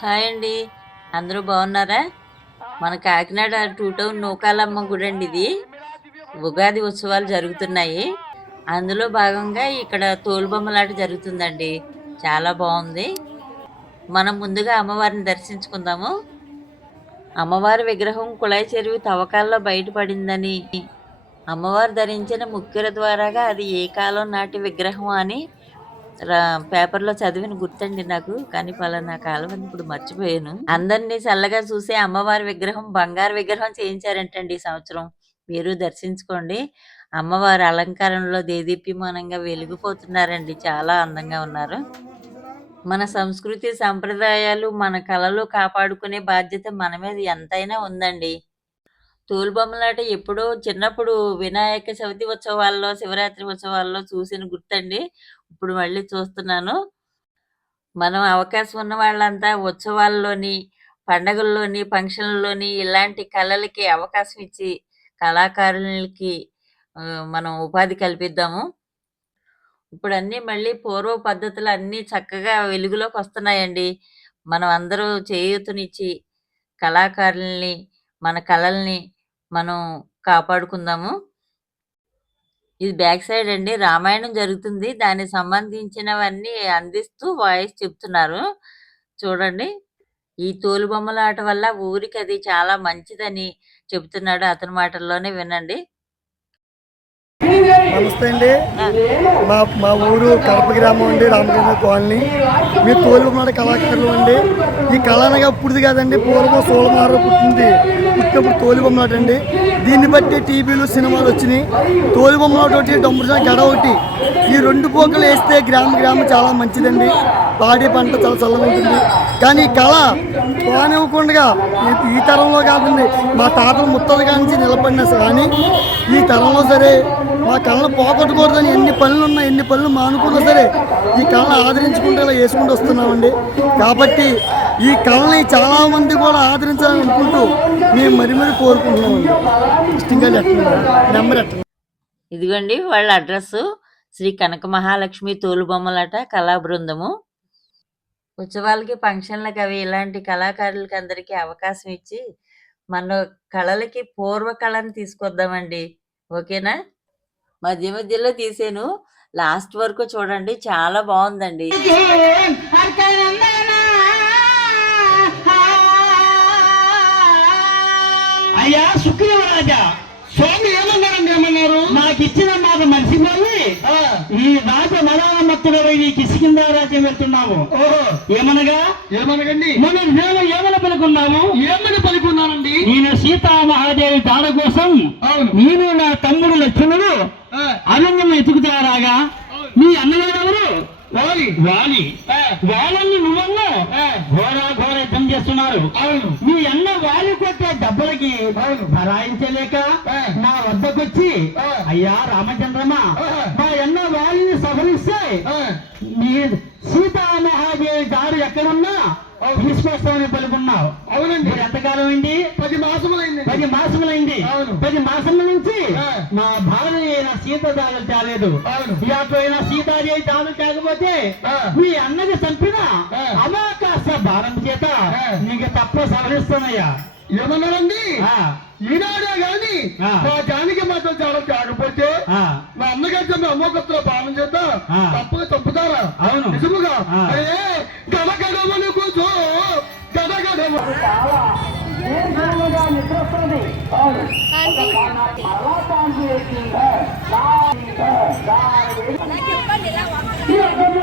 Hi అండి. అందరూ బాగున్నారా? మన కాకినాడ టూ టౌన్ నూకాలమ్మ గుడి అండి ఇది. ఉగాది ఉత్సవాలు జరుగుతున్నాయి. అందులో భాగంగా ఇక్కడ తోలుబొమ్మలాట జరుగుతుందండి. చాలా బాగుంది. మనం ముందుగా అమ్మవారిని దర్శించుకుందాము. అమ్మవారి విగ్రహం కుళాయి చెరువు తవ్వకాల్లో బయటపడిందని. అమ్మవారు ధరించిన ముక్కెర ద్వారాగా అది ఏ కాలం నాటి విగ్రహం అని పేపర్లో చదివిన గుర్తండి నాకు కానీ పలానా కాలం అని ఇప్పుడు మర్చిపోయాను. అందరినీ చల్లగా చూసే అమ్మవారి విగ్రహం బంగారు విగ్రహం చేయించారంటండి ఈ సంవత్సరం. మీరు దర్శించుకోండి. అమ్మవారి అలంకారంలో దేదీప్యమానంగా వెలిగిపోతున్నారండి. చాలా అందంగా ఉన్నారు. మన సంస్కృతి సంప్రదాయాలు మన కళలు కాపాడుకునే బాధ్యత మన మీద ఎంతైనా ఉందండి. తోలుబొమ్మలాట ఎప్పుడో చిన్నప్పుడు వినాయక చవితి ఉత్సవాల్లో శివరాత్రి ఉత్సవాల్లో చూసిన గుర్తండి. ఇప్పుడు మళ్ళీ చూస్తున్నాను. మనం అవకాశం ఉన్న వాళ్ళంతా ఉత్సవాల్లోని పండగల్లోని ఫంక్షన్లలోని ఇలాంటి కళలకి అవకాశం ఇచ్చి కళాకారులకి మనం ఉపాధి కల్పిద్దాము. ఇప్పుడు అన్నీ మళ్ళీ పూర్వ పద్ధతులు అన్నీ చక్కగా వెలుగులోకి వస్తున్నాయండి. మనం అందరూ చేయూతనిచ్చి కళాకారుల్ని మన కళల్ని మనం కాపాడుకుందాము. ఇది బ్యాక్ సైడ్ అండి. రామాయణం జరుగుతుంది. దానికి సంబంధించినవన్నీ అందిస్తూ వాయిస్ చెప్తున్నారు. చూడండి. ఈ తోలుబొమ్మల ఆట వల్ల ఊరికి అది చాలా మంచిదని చెప్తున్నాడు. అతని మాటల్లోనే వినండి. నమస్తే అండి. మా మా ఊరు కడప గ్రామం అండి రామకృష్ణ కాలనీ. మీ తోలుబొమ్మల కళాకారులు అండి. ఈ కళ అనగా పుడిది కాదండి పూర్వం సోలమారు పుట్టింది. పుట్టినప్పుడు తోలుబొమ్మలాట అండి. దీన్ని బట్టి టీవీలు సినిమాలు వచ్చినాయి. తోలుబొమ్మలాట ఒకటి డొంబుల గడ ఒకటి. ఈ రెండు పోకలు వేస్తే గ్రామ గ్రామం చాలా మంచిదండి. పాడి పంట చాలా చల్లగా ఉంటుంది కానీ ఈ కళ పోనివ్వకుండా ఈ- ఈ తరంలో కాదండి మా తాతలు ముత్తలు కానించి నిలబడినా కానీ ఈ తరంలో సరే మా కళ్ళను పోగొట్టకూడదని ఎన్ని పనులు ఉన్నా ఎన్ని పనులు మానుకున్నా సరే ఈ కళ్ళను ఆదరించుకుంటూ ఇలా వేసుకుంటూ వస్తున్నామండి. కాబట్టి ఈ కళని చాలా మంది కూడా ఆదరించాలని అనుకుంటూ మేము మరి మరి కోరుకుంటున్నామండి. ఇష్టంగా నెంబర్ ఇదిగోండి వాళ్ళ అడ్రస్ శ్రీ కనక మహాలక్ష్మి తోలుబొమ్మలట కళా బృందము. ఉత్సవాలకి ఫంక్షన్లకి అవి ఇలాంటి కళాకారులకి అందరికీ అవకాశం ఇచ్చి మన కళలకి పూర్వ కళని తీసుకొద్దామండి. ఓకేనా? మధ్య మధ్యలో తీసాను. లాస్ట్ వరకు చూడండి చాలా బాగుందండి. అయ్యా సుగ్రీవరాజా స్వామి ఏమన్నారండి ఏమన్నారు నాకు ఇచ్చిన మాట మర్చిపోయి ఈ రాజ మలామత్తుడవై నీ కిసికింద రాజ్యం వెళ్తున్నాము. ఏమనగా? ఏమనగండి? మనం నేను ఏమని పలుకున్నాము? ఏమని పలుకున్నానండి నేను సీతా మహాదేవి తాడ కోసం అవును. నేను నా తమ్ముడు లక్ష్మణుడు అరణ్యం ఎతుకుతారాగా మీ అన్నగారు ఎవరు? వాలి వాలి వాళ్ళని నువ్వన్నా? ఘోర ఘోర యుద్ధం చేస్తున్నారు. అవును. మీ అన్న వాలి కొట్టే దెబ్బలకి అవును. భరాయించలేక. నా వద్దకొచ్చి. అయ్యా రామచంద్రమా. మా అన్న వాలిని సఫలిస్తే ఆ, నీ సీతా మహాదేవి దారి ఎక్కడున్నా తీసుకొస్తామని పలుకున్నావు అవునండి ఎంతకాలం అయింది పది మాసములైంది పది మాసములైంది అవును. పది మాసముల నుంచి. నా భార్య అయిన సీత దాడులు తేలేదు. ఇలాంటి సీతాదేవి దాడులు తేకపోతే. మీ అన్నది చంపిన ఆ. అమాకాశ భారం చేత. నీకు తప్ప సవరిస్తున్నాయా ఏమన్నారండి ఈనాడే గాని ఆ. మా జానికి మాత్రం చాలా కాకపోతే మా అమ్మగారి మీ అమ్మకత్తులో పాలన చేత ఆ. తప్పుగా తప్పుతారా అవును. నిజముగా ఆ. అరే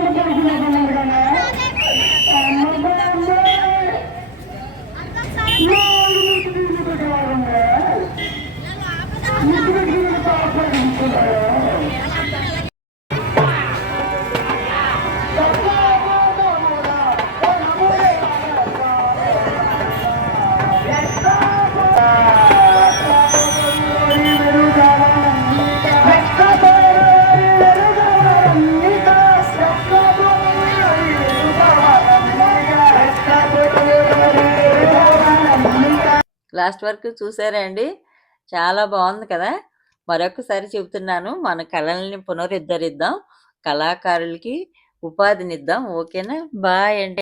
நன்றி లాస్ట్ వరకు చూసారా అండి? చాలా బాగుంది కదా? మరొకసారి చెబుతున్నాను మన కళల్ని పునరుద్ధరిద్దాం కళాకారులకి ఉపాధినిద్దాం ఓకేనా? బాయ్ అండి.